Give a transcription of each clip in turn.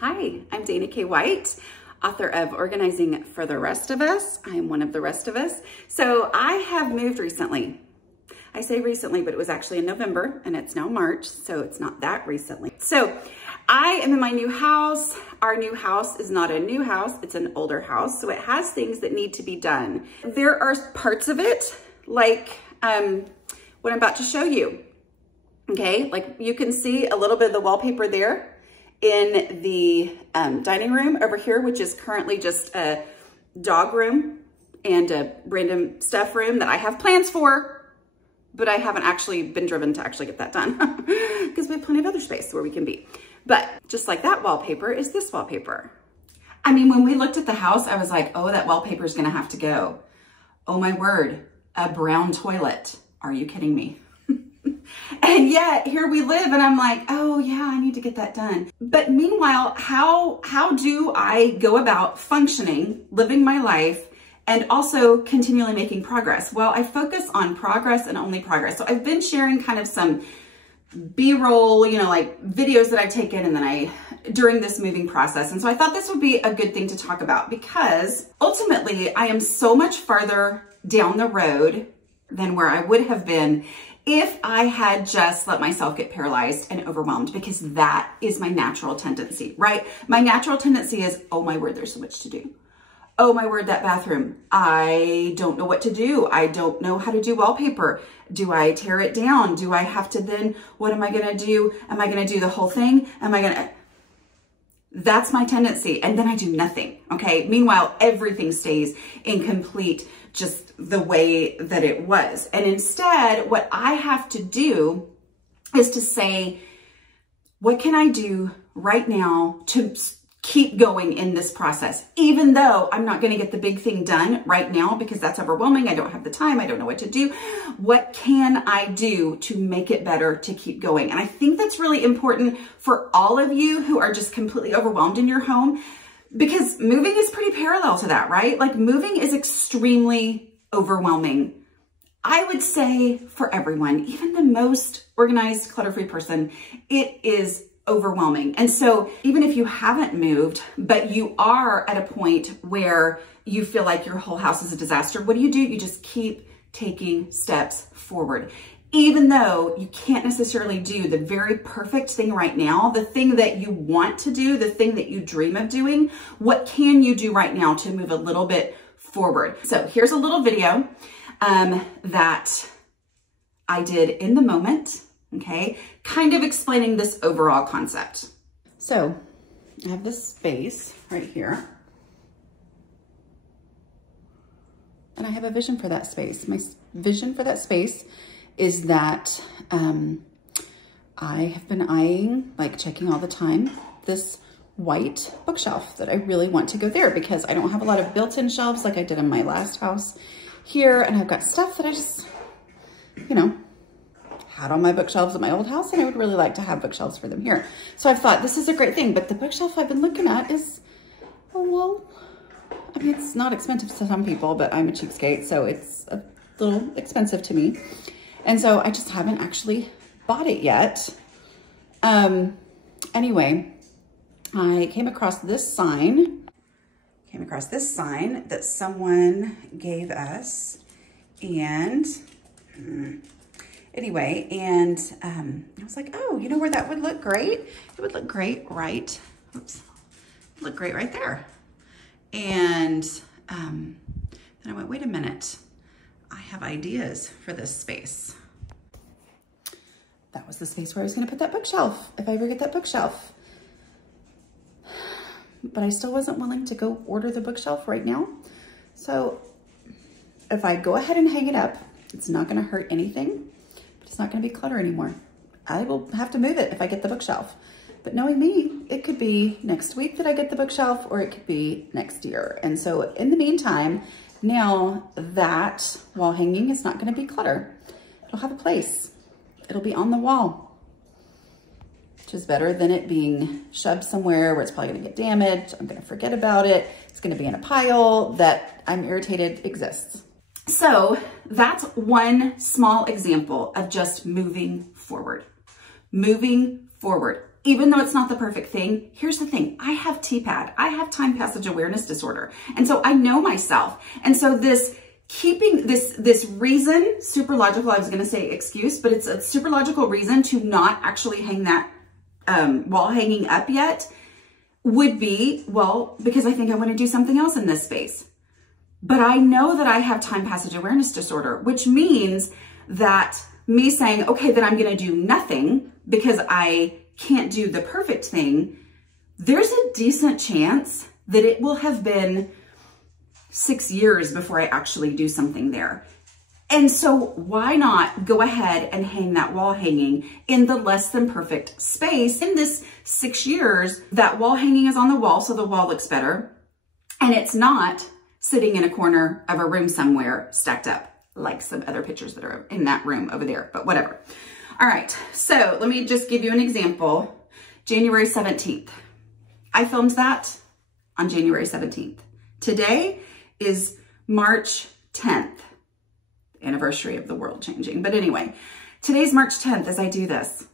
Hi, I'm Dana K. White, author of Organizing for the Rest of Us. I am one of the rest of us. So I have moved recently. I say recently, but it was actually in November and it's now March, so it's not that recently. So I am in my new house. Our new house is not a new house, it's an older house. So it has things that need to be done. There are parts of it, like what I'm about to show you. Okay, like you can see a little bit of the wallpaper there in the dining room over here, which is currently just a dog room and a random stuff room that I have plans for, but I haven't actually been driven to actually get that done because we have plenty of other space where we can be. But just like that wallpaper is this wallpaper. I mean, when we looked at the house, I was like, oh, that wallpaper is gonna have to go. Oh my word, a brown toilet. Are you kidding me? And yet here we live and I'm like, oh yeah, I need to get that done. But meanwhile, how do I go about functioning, living my life, and also continually making progress? Well, I focus on progress and only progress. So I've been sharing kind of some B-roll, you know, like videos that I've taken and then during this moving process. And so I thought this would be a good thing to talk about because ultimately I am so much farther down the road than where I would have been if I had just let myself get paralyzed and overwhelmed, because that is my natural tendency, right? My natural tendency is, oh my word, there's so much to do. Oh my word, that bathroom. I don't know what to do. I don't know how to do wallpaper. Do I tear it down? Do I have to then, what am I gonna do? Am I gonna do the whole thing? That's my tendency. And then I do nothing, okay? Meanwhile, everything stays incomplete, just the way that it was. And instead, what I have to do is to say, what can I do right now to keep going in this process? Even though I'm not gonna get the big thing done right now because that's overwhelming, I don't have the time, I don't know what to do. What can I do to make it better, to keep going? And I think that's really important for all of you who are just completely overwhelmed in your home, because moving is pretty parallel to that, right? Like moving is extremely overwhelming. I would say for everyone, even the most organized, clutter-free person, it is overwhelming. And so even if you haven't moved, but you are at a point where you feel like your whole house is a disaster, what do? You just keep taking steps forward. Even though you can't necessarily do the very perfect thing right now, the thing that you want to do, the thing that you dream of doing, what can you do right now to move a little bit forward? So here's a little video that I did in the moment. Okay, kind of explaining this overall concept. So I have this space right here. And I have a vision for that space. My vision for that space is that I have been eyeing, like checking all the time, this white bookshelf that I really want to go there because I don't have a lot of built-in shelves like I did in my last house here. And I've got stuff that I just, you know, had on my bookshelves at my old house, and I would really like to have bookshelves for them here. So I've thought this is a great thing, but the bookshelf I've been looking at is, oh, well, I mean, it's not expensive to some people, but I'm a cheapskate, so it's a little expensive to me. And so I just haven't actually bought it yet. Anyway, I came across this sign that someone gave us, and anyway, and I was like, oh, you know where that would look great? It would look great right, look great right there. And then I went, wait a minute, I have ideas for this space. That was the space where I was gonna put that bookshelf, if I ever get that bookshelf. But I still wasn't willing to go order the bookshelf right now. So if I go ahead and hang it up, it's not gonna hurt anything. It's not gonna be clutter anymore. I will have to move it if I get the bookshelf. But knowing me, it could be next week that I get the bookshelf, or it could be next year. And so in the meantime, now that wall hanging is not gonna be clutter. It'll have a place. It'll be on the wall, which is better than it being shoved somewhere where it's probably gonna get damaged. I'm gonna forget about it. It's gonna be in a pile that I'm irritated exists. So that's one small example of just moving forward. Moving forward. even though it's not the perfect thing, here's the thing. I have TPAD. I have time passage awareness disorder. And so I know myself. And so this keeping this reason, super logical, I was going to say excuse, but it's a super logical reason to not actually hang that wall hanging up yet would be, well, because I think I want to do something else in this space. But I know that I have time passage awareness disorder, which means that me saying, okay, then I'm going to do nothing because I can't do the perfect thing, there's a decent chance that it will have been 6 years before I actually do something there. And so why not go ahead and hang that wall hanging in the less than perfect space? In this 6 years, that wall hanging is on the wall, so the wall looks better. And it's not sitting in a corner of a room somewhere stacked up like some other pictures that are in that room over there, but whatever. All right, so let me just give you an example. January 17th. I filmed that on January 17th. Today is March 10th, anniversary of the world changing. But anyway, today's March 10th as I do this.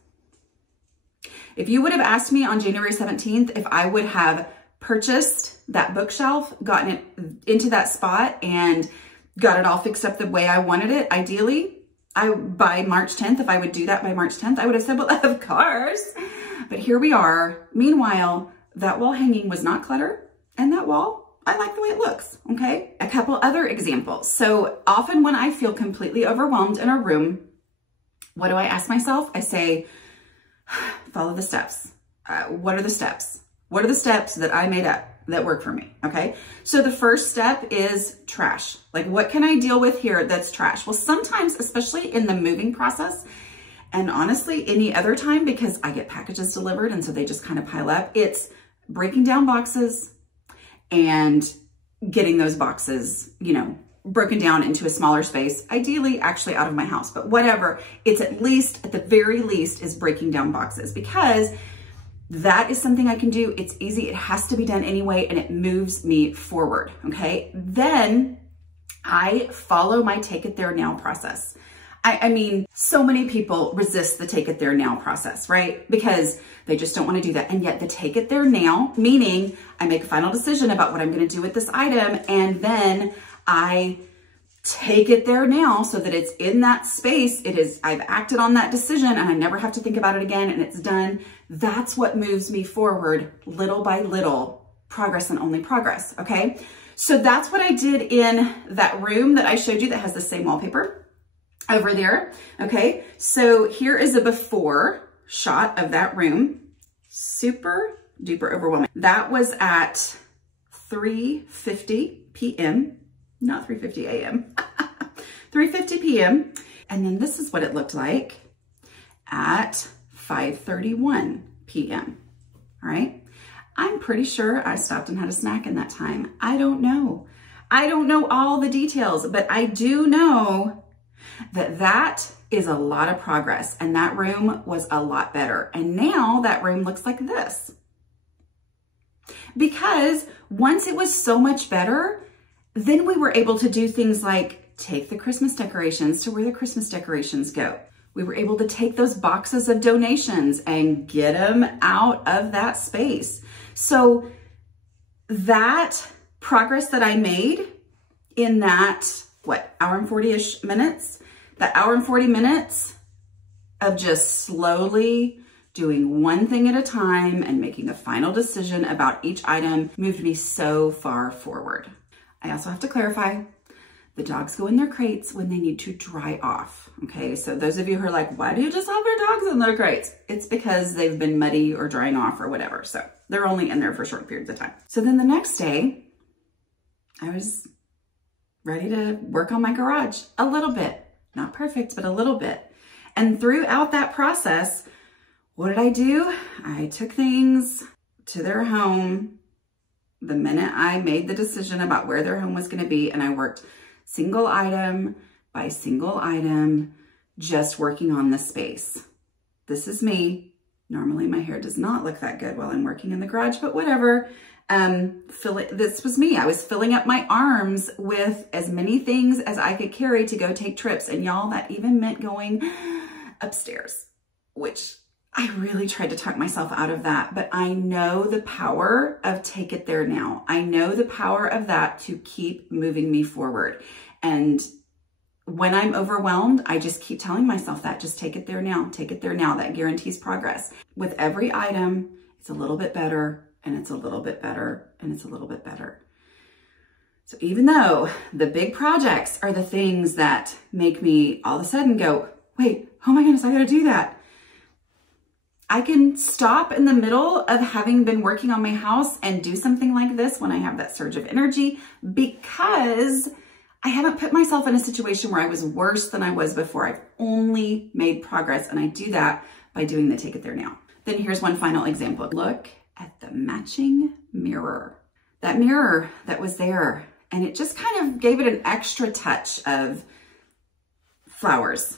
If you would have asked me on January 17th if I would have purchased that bookshelf, gotten it into that spot, and got it all fixed up the way I wanted it, ideally, by March 10th, if I would do that by March 10th, I would have said, well, of course. But here we are. Meanwhile, that wall hanging was not clutter, and that wall, I like the way it looks, okay? A couple other examples. So often when I feel completely overwhelmed in a room, what do I ask myself? I say, follow the steps. What are the steps? What are the steps that I made up that work for me, okay? So the first step is trash. Like, what can I deal with here that's trash? Well, sometimes, especially in the moving process, and honestly, any other time, because I get packages delivered and so they just kind of pile up, it's breaking down boxes and getting those boxes, you know, broken down into a smaller space, ideally actually out of my house, but whatever. It's at the very least is breaking down boxes, because that is something I can do. It's easy. It has to be done anyway, and it moves me forward, okay? Then I follow my take it there now process. I mean, so many people resist the take it there now process, right? Because they just don't want to do that. And yet the take it there now, meaning I make a final decision about what I'm going to do with this item, and then I take it there now so that it's in that space. I've acted on that decision and I never have to think about it again, and it's done. That's what moves me forward little by little, progress and only progress, okay? So that's what I did in that room that I showed you that has the same wallpaper over there, okay? So here is a before shot of that room. Super duper overwhelming. That was at 3:50 p.m., not 3:50 a.m., 3:50 p.m. And then this is what it looked like at 5:31 p.m., all right? I'm pretty sure I stopped and had a snack in that time. I don't know. I don't know all the details, but I do know that that is a lot of progress, and that room was a lot better. And now that room looks like this. Because once it was so much better, then we were able to do things like take the Christmas decorations to where the Christmas decorations go. We were able to take those boxes of donations and get them out of that space. So that progress that I made in that, hour and 40-ish minutes, that hour and 40 minutes of just slowly doing one thing at a time and making a final decision about each item moved me so far forward. I also have to clarify, the dogs go in their crates when they need to dry off, okay? So those of you who are like, why do you just have your dogs in their crates? It's because they've been muddy or drying off or whatever. So they're only in there for short periods of time. So then the next day, I was ready to work on my garage a little bit. Not perfect, but a little bit. And throughout that process, what did I do? I took things to their home the minute I made the decision about where their home was going to be, and I worked single item by single item, just working on the space. This is me. Normally my hair does not look that good while I'm working in the garage, but whatever. This was me. I was filling up my arms with as many things as I could carry to go take trips. And y'all, that even meant going upstairs, which I really tried to talk myself out of that, but I know the power of take it there now. I know the power of that to keep moving me forward. And when I'm overwhelmed, I just keep telling myself that, just take it there now, take it there now. That guarantees progress. With every item, it's a little bit better, and it's a little bit better, and it's a little bit better. So even though the big projects are the things that make me all of a sudden go, wait, oh my goodness, I gotta do that. I can stop in the middle of having been working on my house and do something like this when I have that surge of energy, because I haven't put myself in a situation where I was worse than I was before. I've only made progress, and I do that by doing the take it there now. Then here's one final example. Look at the matching mirror. That mirror that was there, and it just kind of gave it an extra touch of flowers.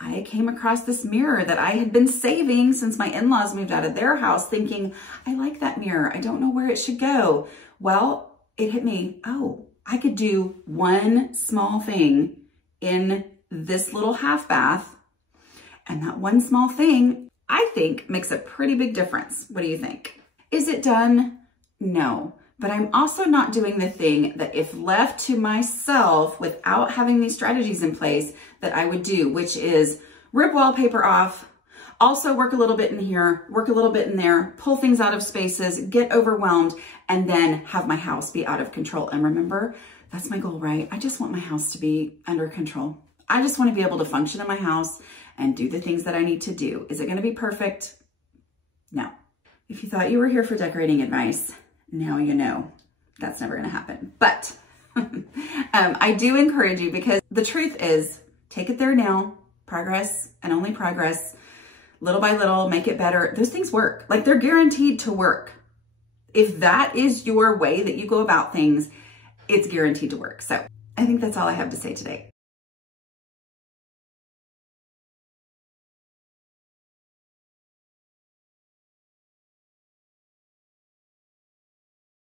I came across this mirror that I had been saving since my in-laws moved out of their house, thinking, I like that mirror. I don't know where it should go. Well, it hit me, oh, I could do one small thing in this little half bath. And that one small thing, I think, makes a pretty big difference. What do you think? Is it done? No. But I'm also not doing the thing that, if left to myself without having these strategies in place, that I would do, which is rip wallpaper off, also work a little bit in here, work a little bit in there, pull things out of spaces, get overwhelmed, and then have my house be out of control. And remember, that's my goal, right? I just want my house to be under control. I just want to be able to function in my house and do the things that I need to do. Is it going to be perfect? No. If you thought you were here for decorating advice, now you know that's never going to happen. But I do encourage you, because the truth is, take it there now, progress and only progress, little by little, make it better. Those things work. Like, they're guaranteed to work. If that is your way that you go about things, it's guaranteed to work. So I think that's all I have to say today.